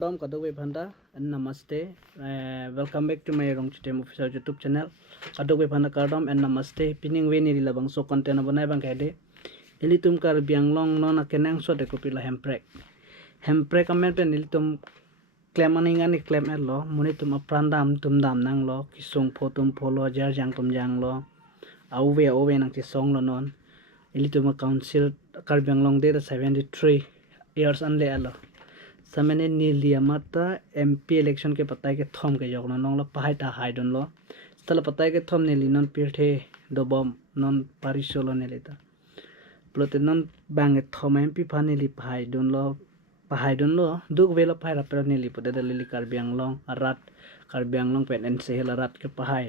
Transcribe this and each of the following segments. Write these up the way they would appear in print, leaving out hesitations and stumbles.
Tom Kadowe Panda and Namaste. Welcome back to my Rong Chitem official YouTube channel. Kadowe Panda Kardom and Namaste. Pining Weni Labang so content abonai bang kade. Ilitum kar biang long non akenang so de kopila hemprek. Hemprek amen pen ilitum claim aningan claim lo. Munitum aprandam tum dam nang lo. Kisung potum polo jar jang tum jang lo. Auwe nang tisong lo non. Ilitum council kar biang long de 73 years anle alo. समने नीलिया माता MP election के पता है कि थम के जोगना नंगला पहाई ता हाई डन लो स्थल पता है कि थम नीली नन पीठे दबम नन पारिसोलो नेलेता प्लोते नन बांगे थम एमपी फानेली पहाई डन लो दुग वेला पहाई रापर नीली पते दलिली कार्बियांगलोंग रात कार्बियांगलोंग पेन एनसेहला रात के पहाई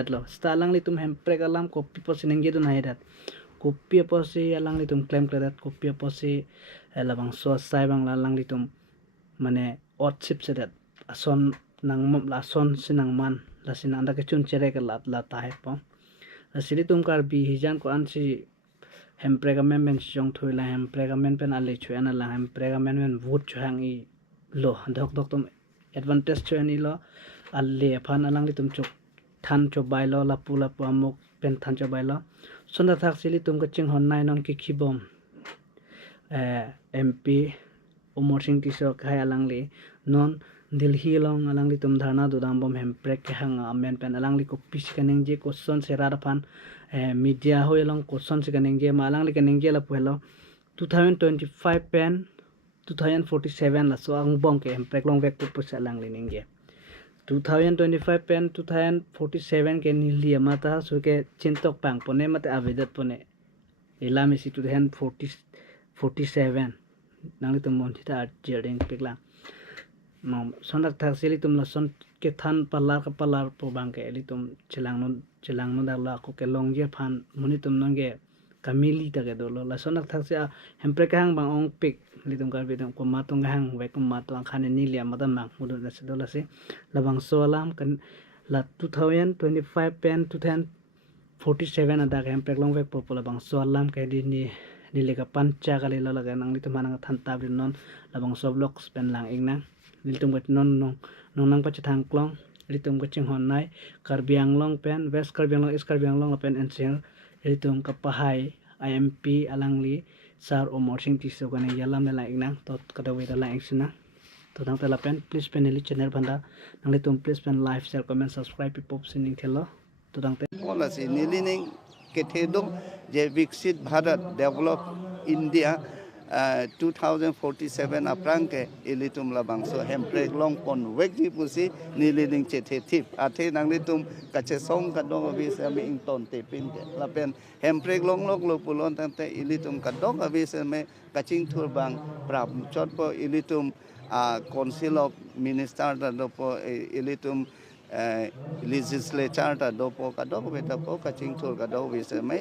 एडलो स्टालांग ली तुम हेम्प्रे गलाम कॉपी पसिनेंगे तो नहीं रहत kopi apa sih alang litum klaim kledat kopi apa sih labang swasai bang lalang litum mane otship sedat ason nang mom lason sinang man lasin anda kecun cere ke lat tahe po lasili tum kar bi hijan ko ansi hempregamen men jong thoila hempregamen pen ale chuana la hempregamen men vote chuang i lo dok tum advantage chuani lo alle phan alang litum chok than cho bailo lapu amuk pen than cho bailo sonda thak sili tum ka ching hon nai non ki khibom mp umor sing ti so khai alang li non dilhi long alang li tum dharna dudam bom hemprek ke hang amen pen alang li ko pis kaneng je question se rar phan media ho elong question se kaneng je ma alang li kaneng je la puelo 2025 pen 2047 la so ang bom ke hemprek long vek pu sa alang li ning je 2025 pen 2047 ke nilia mata so ke chintok pang pone mate avedat pone elami si 2047 nangli tum mon thita jering pekla no sonak thakseli tum lason ke than palar ka palar po bang ke eli tum chilang no dala ko ke longje phan muni tum nonge kamili ta ke dolo la sonak thakse hempre kang bang ong pik litum kar bidam ko matong hang we ko matong khane nilia madam mang mudu la se dola se labang solam kan la 2025 pen 2047 ada hempre long we po labang solam ke di ni lega pancha kali la laga nang litum manang thanta bin non labang soblok pen lang ing nang litum got non nang pa chithang klong litum ko ching hon nai karbiang long pen west karbiang long east karbiang long pen encel litum ka pahai imp alangli sar omor sing ti so gane yalam la ing nang tot kadawe da la ing sina to dang tela pen please pen eli channel banda nang litum please pen like share comment subscribe pop sining thelo to dang te policy nilining ketedong je viksit bharat develop india 2047 aprangke ilitum labang so hemprek long pon wekni pusi nilining chethetip athe nanglitum kache song kadong abis ame ington te pin lapen hemprek long lo pulon tante ilitum kadong abis ame kaching thur bang prab chotpo ilitum council of minister da dopo ilitum legislature da dopo kadong beta po kaching thur kadong abis ame